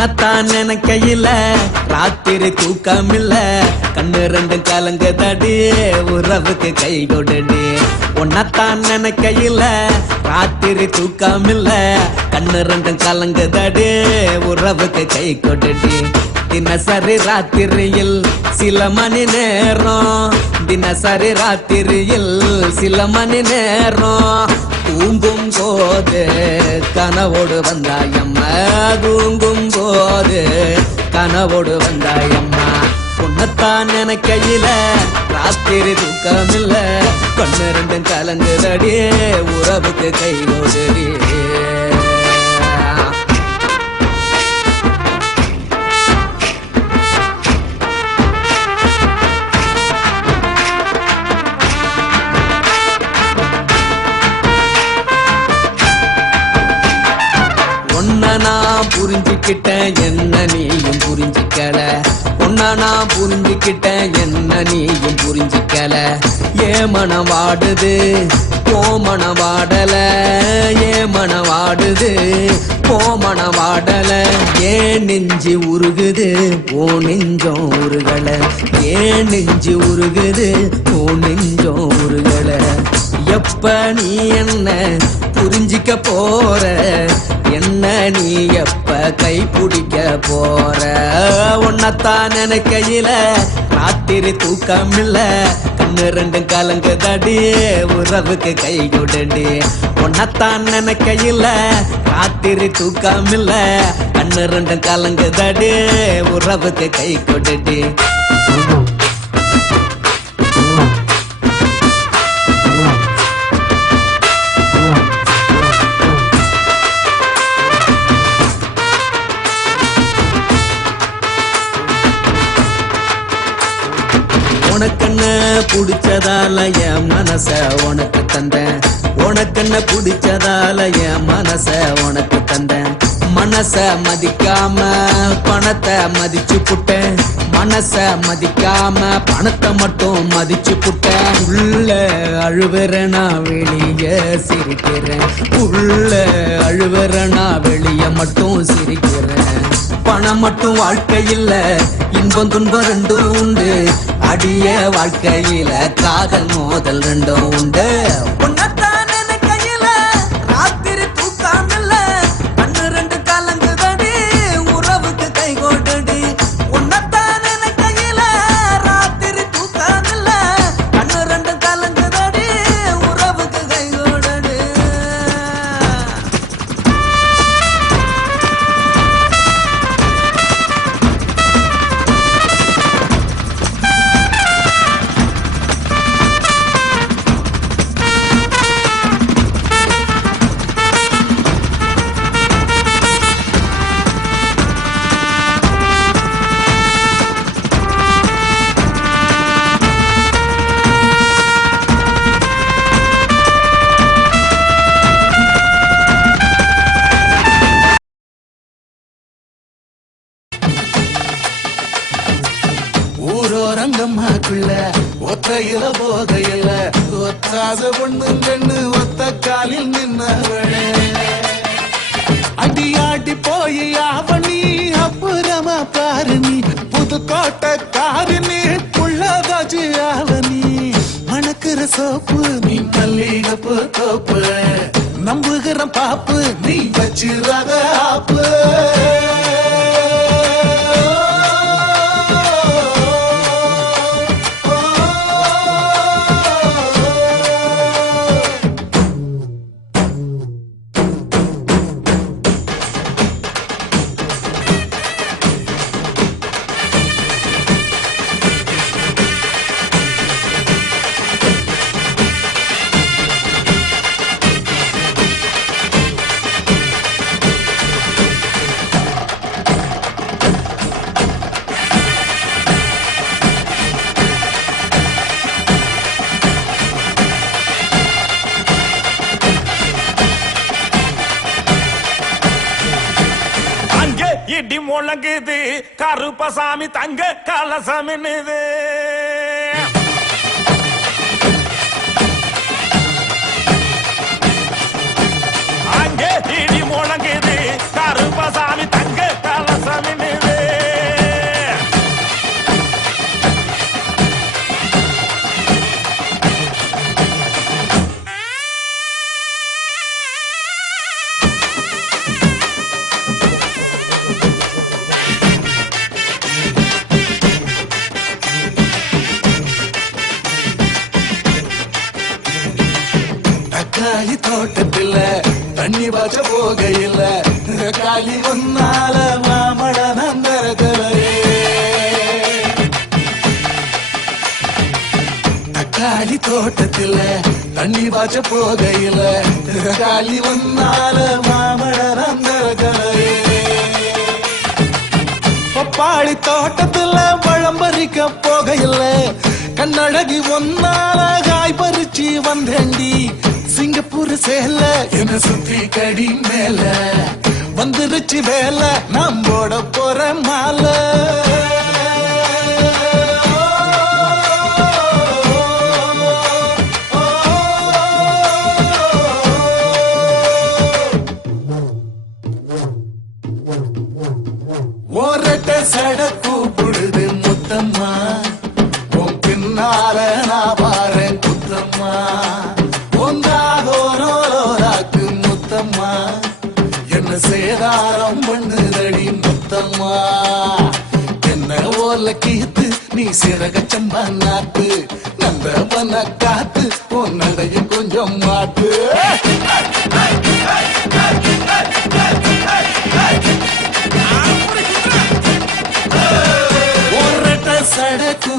உன்னத்தான் நினைக்கையில ராத்திரி தூக்கமில்ல கண்ணு ரெண்டும் கலங்குதடி உறவுக்கு கை கொடுடி உன்னத்தான் நினைக்கையில ராத்திரி தூக்கமில்ல கண்ணு ரெண்டும் கலங்குதடி உறவுக்கு கை கொடுடி தினசரி ராத்திரியில் சில மணி நேரம் தினசரி ராத்திரியில் சில மணி நேரம் தூங்கும் போது கனவோடு வந்தாயம்மா தூங்கும் போது கனவோடு வந்தாயம்மா உன்னத்தான் நினைக்கையில ராத்திரி தூக்கமில்ல கண்ணு ரெண்டும் கலங்குதடி உறவுக்கு கை ஓடுடி நான் புரிஞ்சுக்கிட்டேன் என்ன நீயும் புரிஞ்சிக்கல உன்ன நான் புரிஞ்சுக்கிட்டேன் என்ன நீயும் புரிஞ்சிக்கல ஏ மனம் வாடுது போ மனம் வாடல ஏ மனம் வாடுது போ மனம் வாடல ஏன் நெஞ்சு உருகுது ஓ நெஞ்சம் உருகல ஏன் நெஞ்சு உருகுது ஓ நெஞ்சம் உருகல எப்ப நீ என்ன புரிஞ்சிக்க போற என்ன நீ எப்ப கை பிடிக்க போற உன்னத்தான் நினைக்கையில ராத்திரி தூக்கமில்ல கண்ணு ரெண்டும் கலங்குதடி உறவுக்கு கை கொடுடி உன்னத்தான் நினைக்கையில ராத்திரி தூக்கமில்ல கண்ணு ரெண்டும் கலங்குதடி உறவுக்கு கை கொடுடி உனக்கென்ன பிடிச்சதால என் மனச உனக்கு தந்தேன் உனக்கென்ன பிடிச்சதால என் மனச உனக்கு தந்தேன் மனச மதிக்காம பணத்தை மதிச்சு புட்டேன் மனச மதிக்காம பணத்தை மட்டும் மதிச்சு புட்டேன் உள்ள அழுவுறனா வெளிய சிரிக்கிறேன் உள்ள அழுவுறனா வெளிய மட்டும் சிரிக்கிறேன் பணம் மட்டும் வாழ்க்கையில் இன்பம் துன்பம் ரெண்டும் உண்டு அடிய வாழ்க்கையில காதல் மோதல் ரெண்டும் உண்டு உன்னத்தான் நினைக்கையில ராத்திரி தூக்கமில்ல கண்ணு ரெண்டு கலங்குதடி உறவுக்கு கை கொடுடி உன்னத்தான் நினைக்கையில ராத்திரி தூக்கமில்ல கண்ணு ரெண்டு கலங்குதடி உறவுக்கு கை கொடுடி ரங்கம்மாக்குள்ள ஒத்தையில போகையில ஒத்தாத பொண்ணு பெண்ணு ஒத்த காலில் நின்னவளே அடியாடி போய் ஆவணி அப்புறமா பாரு நீ புதுக்கோட்டை காரு நீ புள்ளதாச்சு ஆவணி மணக்கிற சோப்பு நீ மல்லிகப்பு தோப்பு நம்புகிற பாப்பு நீ வச்சிராத ஆப்பு இடி முழங்குது கருப்பசாமி தங்க கலசமின்னுது அங்கே இடி முழங்குது கருப்பசாமி தங்க கலசம் தக்காளி தோட்டத்துல தண்ணி பாய்ச்ச போகையில காலி ஒன்னால மாமழ நந்தரகலையே தக்காளி தோட்டத்துல தண்ணி பாய்ச்ச போகையில காலி ஒன்னால மாமழ நந்தரகலையே பப்பாளி தோட்டத்துல பழம் பறிக்க போகையில கண்ணழகி ஒன்னால காய் பறிச்சு வந்தேண்டி சிங்கப்பூர் சேல என்ன சுத்தி கடி மேல வந்துருச்சு வேலை நாம் போட போற மாலை ஓரட்ட சடக்கு புடுது முத்தம்மா உன் பின்னால நான் பாரு குத்தம்மா ஒன்றாகோரோராக்கு முத்தம்மா என்ன சேதாரம் பண்ணுதடி முத்தம்மா என்ன ஓல கீத்து நீ சிறக சம்பா நாட்டு நந்தவன காத்து உன் நடையும் கொஞ்சம் மாட்டு சடக்கு